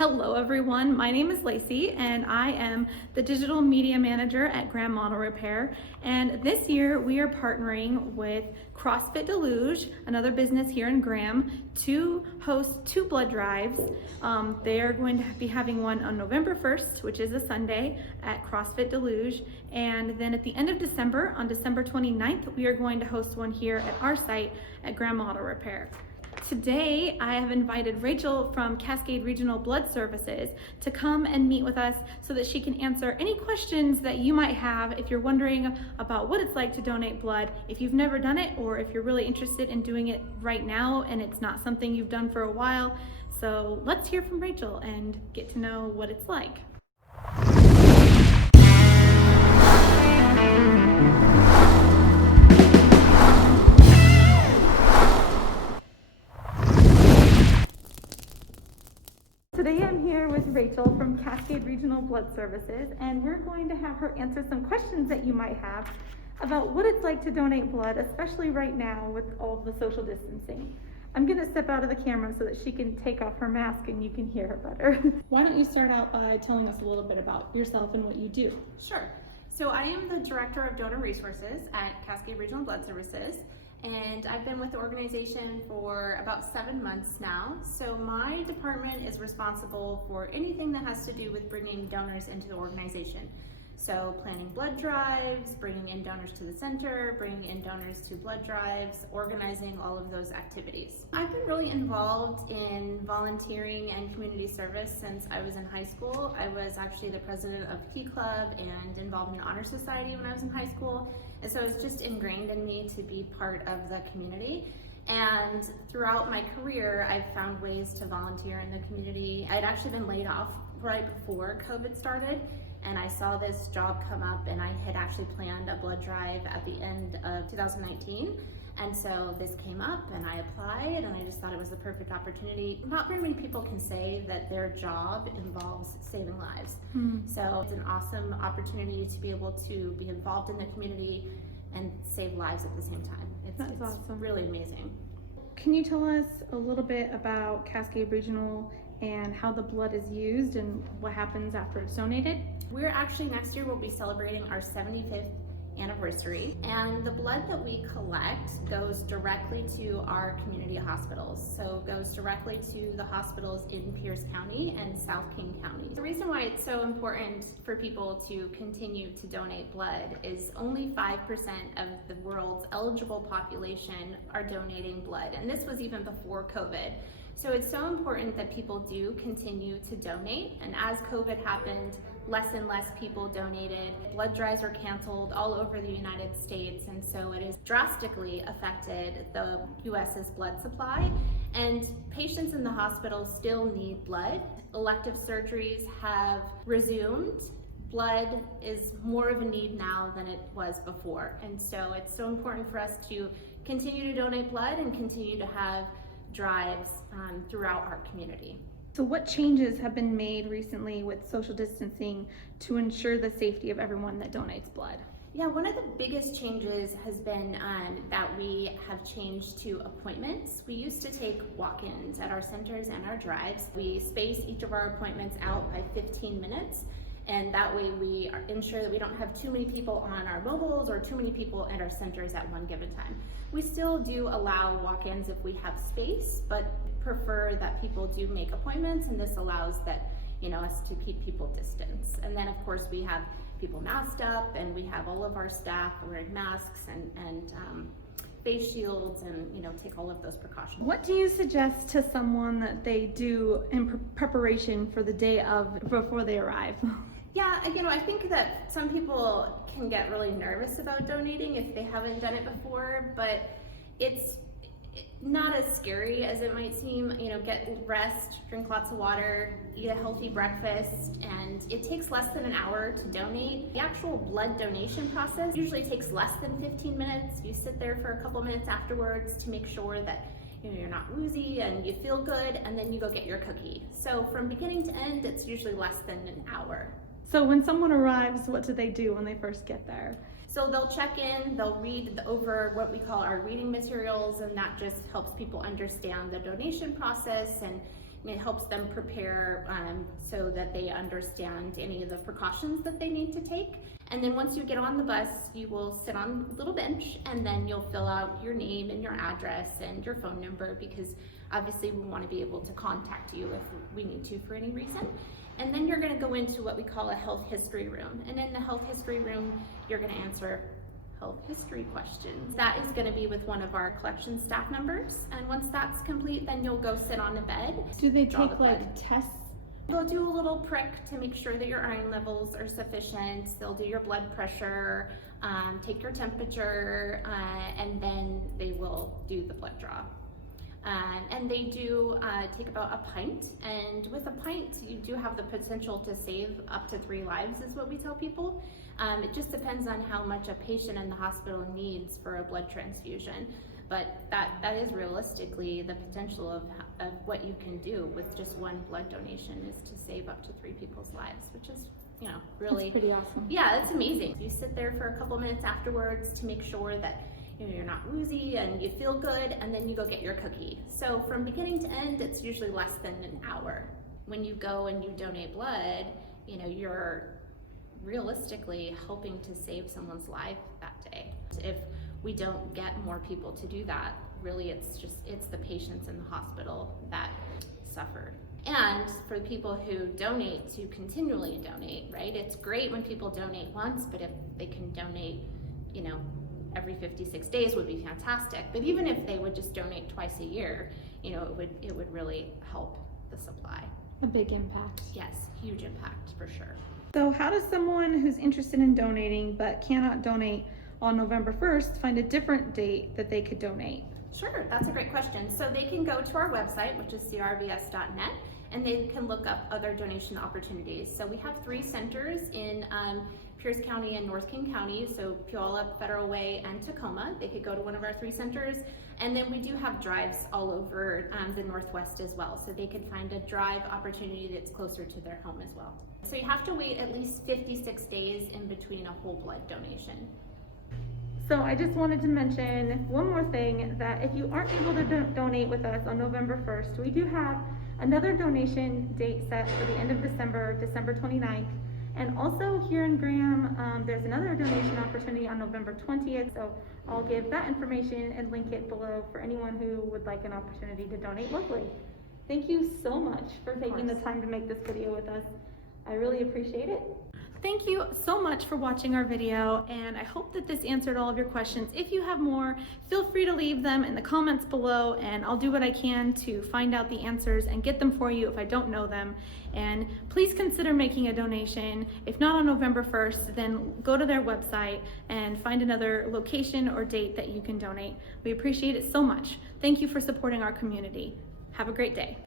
Hello everyone, my name is Lacey and I am the Digital Media Manager at Graham Model Repair, and this year we are partnering with CrossFit Deluge, another business here in Graham, to host two blood drives. They are going to be having one on November 1st, which is a Sunday, at CrossFit Deluge, and then at the end of December, on December 29th, we are going to host one here at our site at Graham Model Repair. Today, I have invited Rachel from Cascade Regional Blood Services to come and meet with us so that she can answer any questions that you might have if you're wondering about what it's like to donate blood, if you've never done it, or if you're really interested in doing it right now and it's not something you've done for a while. So let's hear from Rachel and get to know what it's like. Today I'm here with Rachel from Cascade Regional Blood Services, and we're going to have her answer some questions that you might have about what it's like to donate blood, especially right now with all of the social distancing. I'm going to step out of the camera so that she can take off her mask and you can hear her better. Why don't you start out by telling us a little bit about yourself and what you do? Sure. So I am the Director of Donor Resources at Cascade Regional Blood Services, and I've been with the organization for about 7 months now. So my department is responsible for anything that has to do with bringing donors into the organization. So planning blood drives, bringing in donors to the center, bringing in donors to blood drives, organizing all of those activities. I've been really involved in volunteering and community service since I was in high school. I was actually the president of Key Club and involved in Honor Society when I was in high school. And so it's just ingrained in me to be part of the community. And throughout my career, I've found ways to volunteer in the community. I'd actually been laid off right before COVID started, and I saw this job come up, and I had actually planned a blood drive at the end of 2019. And so this came up and I applied, and I just thought it was the perfect opportunity. Not very many people can say that their job involves saving lives. So it's an awesome opportunity to be able to be involved in the community and save lives at the same time. It's awesome. Really amazing. Can you tell us a little bit about Cascade Regional and how the blood is used and what happens after it's donated? We're actually, next year we'll be celebrating our 75th anniversary, and the blood that we collect goes directly to our community hospitals. So it goes directly to the hospitals in Pierce County and South King County. The reason why it's so important for people to continue to donate blood is only 5% of the world's eligible population are donating blood, and this was even before COVID. So it's so important that people do continue to donate, and as COVID happened, less and less people donated. Blood drives are canceled all over the United States, and so it has drastically affected the US's blood supply, and patients in the hospital still need blood. Elective surgeries have resumed. Blood is more of a need now than it was before, and so it's so important for us to continue to donate blood and continue to have drives throughout our community. So what changes have been made recently with social distancing to ensure the safety of everyone that donates blood? Yeah, one of the biggest changes has been that we have changed to appointments. We used to take walk-ins at our centers and our drives. We space each of our appointments out by 15 minutes, and that way we ensure that we don't have too many people on our mobiles or too many people at our centers at one given time. We still do allow walk-ins if we have space, but prefer that people do make appointments, and this allows that, us to keep people distance. And then of course we have people masked up, and we have all of our staff wearing masks and face shields, and take all of those precautions. What do you suggest to someone that they do in preparation for the day before they arrive? Yeah, I think that some people can get really nervous about donating if they haven't done it before, but it's not as scary as it might seem. Get rest, drink lots of water, eat a healthy breakfast, and it takes less than an hour to donate. The actual blood donation process usually takes less than 15 minutes. You sit there for a couple minutes afterwards to make sure that you're not woozy and you feel good, and then you go get your cookie. So from beginning to end, it's usually less than an hour. So when someone arrives, what do they do when they first get there? So they'll check in, they'll read over what we call our reading materials, and that just helps people understand the donation process and and it helps them prepare so that they understand any of the precautions that they need to take. And then once you get on the bus, you will sit on a little bench, and then you'll fill out your name and your address and your phone number, because obviously we want to be able to contact you if we need to for any reason. And then you're going to go into what we call a health history room. And in the health history room, you're going to answer health history questions. That is going to be with one of our collection staff members. And once that's complete, then you'll go sit on a bed. Do they draw take the blood. tests? They'll do a little prick to make sure that your iron levels are sufficient. They'll do your blood pressure, take your temperature, and then they will do the blood draw. And they do take about a pint, and with a pint you do have the potential to save up to 3 lives, is what we tell people. It just depends on how much a patient in the hospital needs for a blood transfusion, but that is realistically the potential of what you can do with just one blood donation, is to save up to 3 people's lives, which is, you know, really That's pretty awesome. Yeah, that's amazing. You sit there for a couple minutes afterwards to make sure that you're not woozy and you feel good, and then you go get your cookie. So from beginning to end, it's usually less than an hour. When you go and you donate blood, you're realistically helping to save someone's life that day. If we don't get more people to do that, really it's the patients in the hospital that suffered. And for the people who donate, to continually donate, right? It's great when people donate once, but if they can donate, every 56 days would be fantastic. But even if they would just donate twice a year, it would really help the supply. A big impact. Yes, huge impact for sure. So how does someone who's interested in donating but cannot donate on November 1st find a different date that they could donate? Sure, that's a great question. So they can go to our website, which is crvs.net, and they can look up other donation opportunities. So we have 3 centers in Pierce County and North King County, so Puyallup, Federal Way, and Tacoma. They could go to one of our 3 centers. And then we do have drives all over the Northwest as well, so they could find a drive opportunity that's closer to their home as well. So you have to wait at least 56 days in between a whole blood donation. So I just wanted to mention one more thing, that if you aren't able to donate with us on November 1st, we do have another donation date set for the end of December, December 29th. And also here in Graham, there's another donation opportunity on November 20th. So I'll give that information and link it below for anyone who would like an opportunity to donate locally. Thank you so much for taking the time to make this video with us. I really appreciate it. Thank you so much for watching our video, and I hope that this answered all of your questions. If you have more, feel free to leave them in the comments below, and I'll do what I can to find out the answers and get them for you if I don't know them. And please consider making a donation. If not on November 1st, then go to their website and find another location or date that you can donate. We appreciate it so much. Thank you for supporting our community. Have a great day.